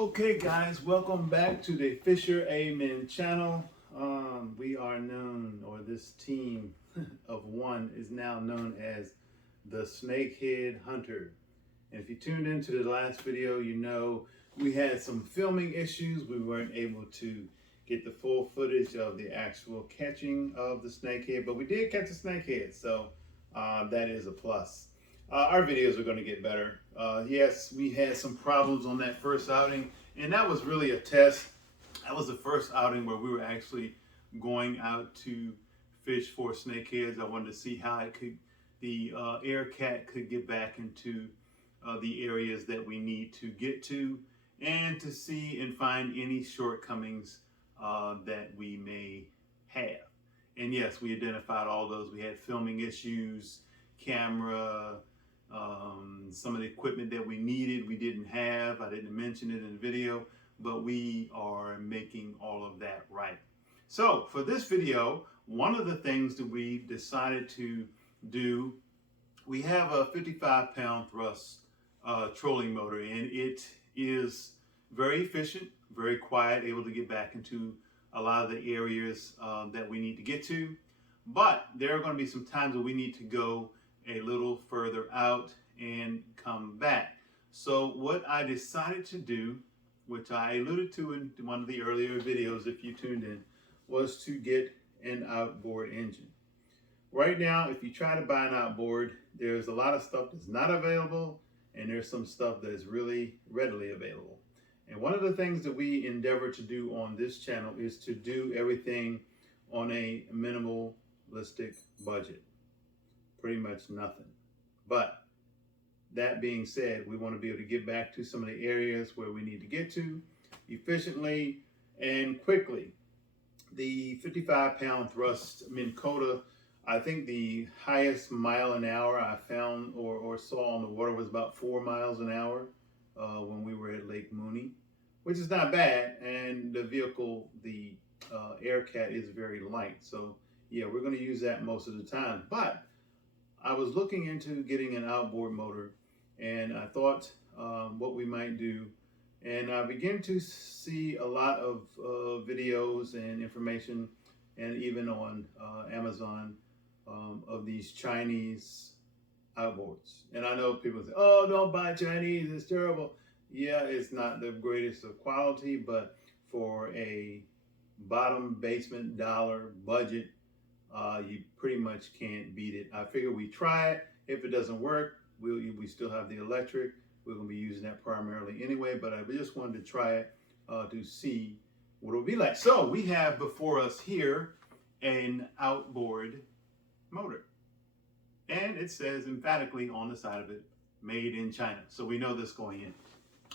Okay guys, welcome back to the Fisher Amen channel. We are known, or this team of one is now known as the Snakehead Hunter. And if you tuned into the last video, you know we had some filming issues. We weren't able to get the full footage of the actual catching of the snakehead, but we did catch a snakehead, so that is a plus. Our videos are going to get better. Yes, we had some problems on that first outing, and that was really a test. That was the first outing where we were actually going out to fish for snakeheads. I wanted to see how the Aircat could get back into the areas that we need to get to, and to see and find any shortcomings that we may have. And yes, we identified all those. We had filming issues, camera, some of the equipment that we needed we didn't have. I didn't mention it in the video, but we are making all of that right. So for this video, one of the things that we decided to do, we have a 55-pound thrust trolling motor, and it is very efficient, very quiet, able to get back into a lot of the areas that we need to get to. But there are going to be some times where we need to go a little further out and come back. So what I decided to do, which I alluded to in one of the earlier videos if you tuned in, was to get an outboard engine. Right now, if you try to buy an outboard, there's a lot of stuff that's not available, and there's some stuff that is really readily available. And one of the things that we endeavor to do on this channel is to do everything on a minimalistic budget. Pretty much nothing. But that being said, we want to be able to get back to some of the areas where we need to get to efficiently and quickly. The 55-pound thrust Minn Kota, I think the highest mile an hour I found or saw on the water was about 4 miles an hour when we were at Lake Mooney, which is not bad. And the vehicle, the Aircat, is very light. So yeah, we're going to use that most of the time. But I was looking into getting an outboard motor, and I thought what we might do, and I began to see a lot of videos and information, and even on Amazon, of these Chinese outboards. And I know people say, oh, don't buy Chinese, it's terrible. Yeah, it's not the greatest of quality, but for a bottom basement dollar budget, you pretty much can't beat it. I figure we try it. If it doesn't work, we still have the electric. We're going to be using that primarily anyway, but I just wanted to try it to see what it would be like. So we have before us here an outboard motor, and it says emphatically on the side of it, made in China. So we know this going in.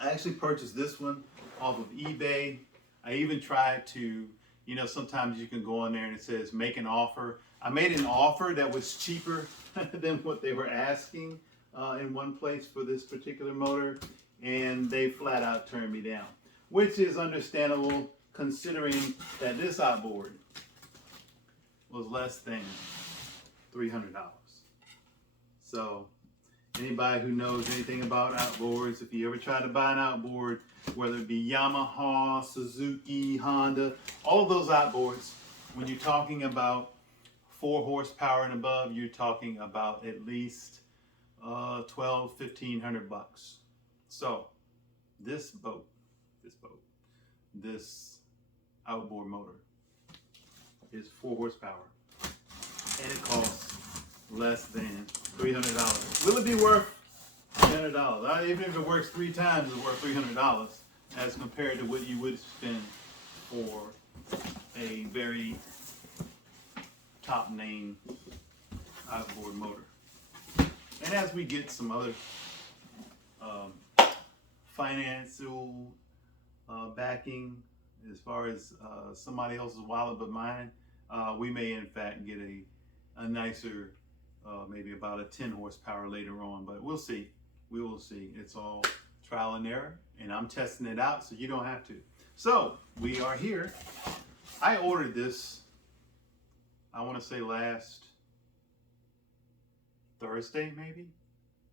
I actually purchased this one off of eBay. I even tried to, you know, sometimes you can go in there and it says make an offer. I made an offer that was cheaper than what they were asking in one place for this particular motor, and they flat out turned me down, which is understandable considering that this outboard was less than $300. So anybody who knows anything about outboards, if you ever try to buy an outboard, whether it be Yamaha, Suzuki, Honda, all of those outboards, when you're talking about 4 horsepower and above, you're talking about at least $1,200–1,500 bucks. So this outboard motor is 4 horsepower, and it costs less than $300. Will it be worth $300? Even if it works 3 times, it's worth $300 as compared to what you would spend for a very top name outboard motor. And as we get some other financial backing, as far as somebody else's wallet but mine, we may in fact get a nicer, maybe about a 10 horsepower later on, but we'll see. We will see. It's all trial and error, and I'm testing it out so you don't have to. So we are here. I ordered this, I want to say last Thursday maybe,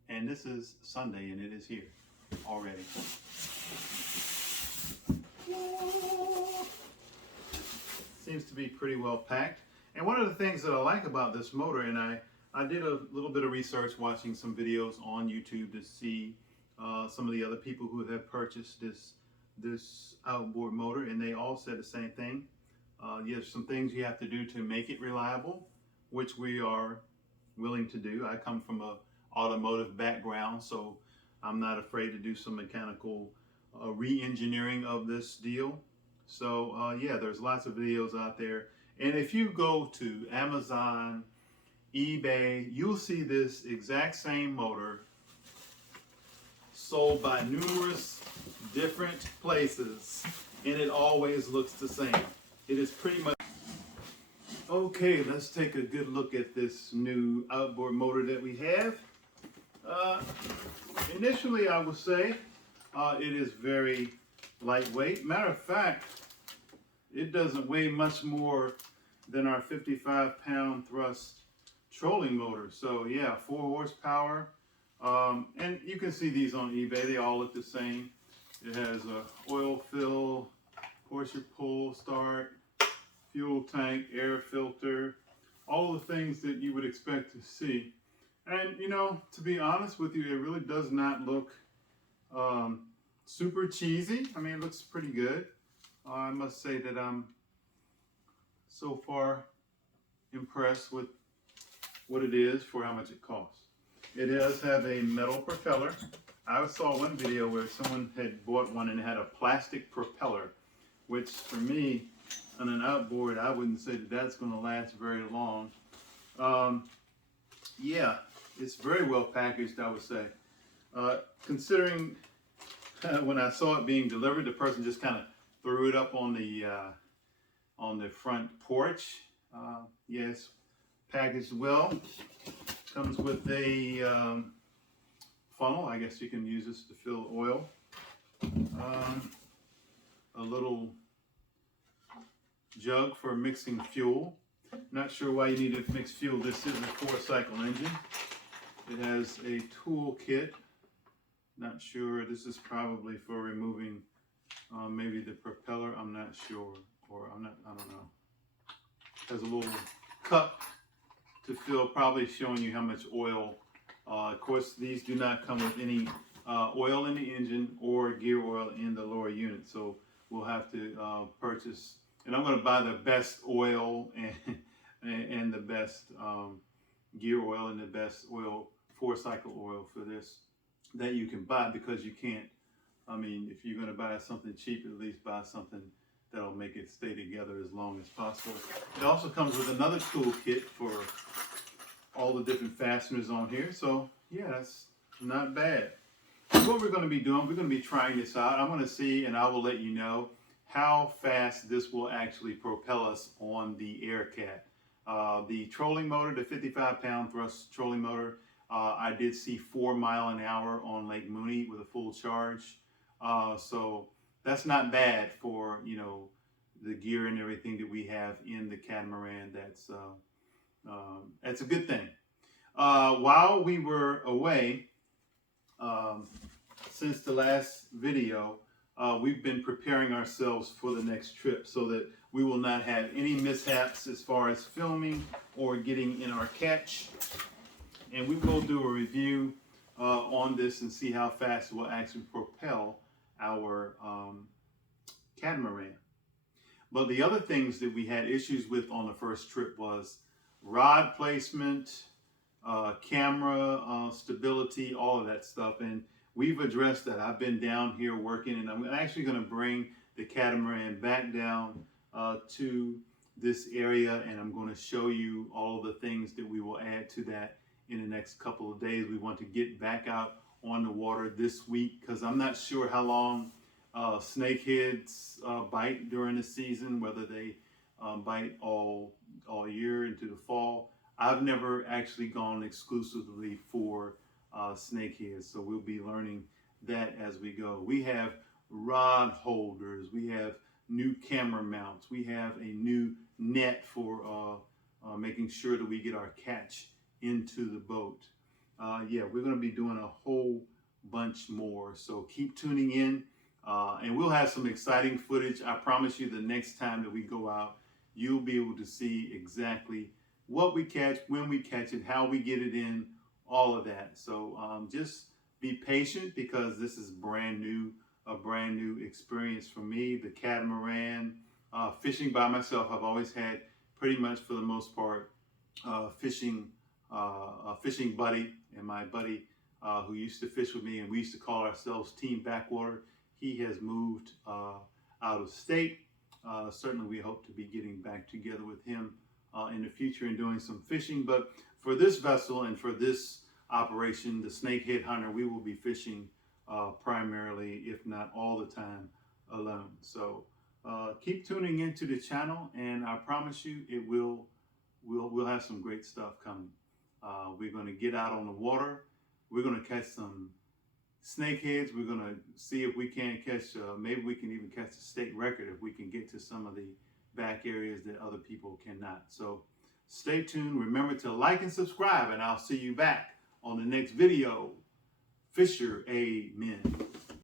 and this is Sunday and it is here already. Seems to be pretty well packed. And one of the things that I like about this motor, and I did a little bit of research watching some videos on YouTube to see some of the other people who have purchased this outboard motor, and they all said the same thing. There's some things you have to do to make it reliable, which we are willing to do. I come from a automotive background, so I'm not afraid to do some mechanical re-engineering of this deal. So yeah, there's lots of videos out there. And if you go to Amazon, eBay, you'll see this exact same motor sold by numerous different places, and it always looks the same. It is pretty much... Okay, let's take a good look at this new outboard motor that we have. Initially, I would say it is very lightweight. Matter of fact, it doesn't weigh much more than our 55-pound thrust trolling motor. So yeah, 4 horsepower. And you can see these on eBay. They all look the same. It has a oil fill, pusher pull start, fuel tank, air filter, all the things that you would expect to see. And you know, to be honest with you, it really does not look super cheesy. I mean, it looks pretty good. I must say that I'm so far impressed with what it is for how much it costs. It does have a metal propeller. I saw one video where someone had bought one and it had a plastic propeller, which for me, on an outboard, I wouldn't say that that's going to last very long. Yeah, it's very well packaged, I would say. Considering when I saw it being delivered, the person just kind of threw it up on the front porch. Yes, packaged well. Comes with a funnel. I guess you can use this to fill oil. A little jug for mixing fuel. Not sure why you need to mix fuel. This is a 4-cycle engine. It has a tool kit. Not sure. This is probably for removing maybe the propeller. I'm not sure, or I don't know. Has a little cup to fill, probably showing you how much oil. Of course, these do not come with any oil in the engine or gear oil in the lower unit, so we'll have to purchase. And I'm going to buy the best oil and the best gear oil and the best oil, 4-cycle oil for this that you can buy, because you can't. I mean, if you're going to buy something cheap, at least buy something that'll make it stay together as long as possible. It also comes with another tool kit for all the different fasteners on here. So yeah, that's not bad. What we're going to be doing, we're going to be trying this out. I'm going to see, and I will let you know how fast this will actually propel us on the Aircat. The trolling motor, the 55-pound thrust trolling motor, I did see 4 miles an hour on Lake Mooney with a full charge. So that's not bad for, you know, the gear and everything that we have in the catamaran. That's a good thing. While we were away, since the last video, we've been preparing ourselves for the next trip so that we will not have any mishaps as far as filming or getting in our catch. And we will do a review on this and see how fast it will actually propel our catamaran. But the other things that we had issues with on the first trip was rod placement, camera stability, all of that stuff. And we've addressed that. I've been down here working, and I'm actually going to bring the catamaran back down to this area, and I'm going to show you all of the things that we will add to that in the next couple of days. We want to get back out on the water this week, because I'm not sure how long snakeheads bite during the season, whether they bite all year into the fall. I've never actually gone exclusively for snakeheads, so we'll be learning that as we go. We have rod holders, we have new camera mounts, we have a new net for making sure that we get our catch into the boat. Yeah, we're going to be doing a whole bunch more, so keep tuning in. And we'll have some exciting footage. I promise you the next time that we go out, you'll be able to see exactly what we catch, when we catch it, how we get it in, all of that. So just be patient because this is a brand new experience for me. The catamaran, fishing by myself, I've always had pretty much for the most part a fishing buddy, and my buddy who used to fish with me, and we used to call ourselves Team Backwater. He has moved out of state. Certainly we hope to be getting back together with him in the future and doing some fishing. But for this vessel and for this operation, the Snakehead Hunter, we will be fishing primarily, if not all the time, alone. So keep tuning into the channel, and I promise you we'll have some great stuff coming. We're going to get out on the water. We're going to catch some snakeheads. We're going to see if we can catch, maybe we can even catch a state record if we can get to some of the back areas that other people cannot. So stay tuned. Remember to like and subscribe, and I'll see you back on the next video. Fisher, amen.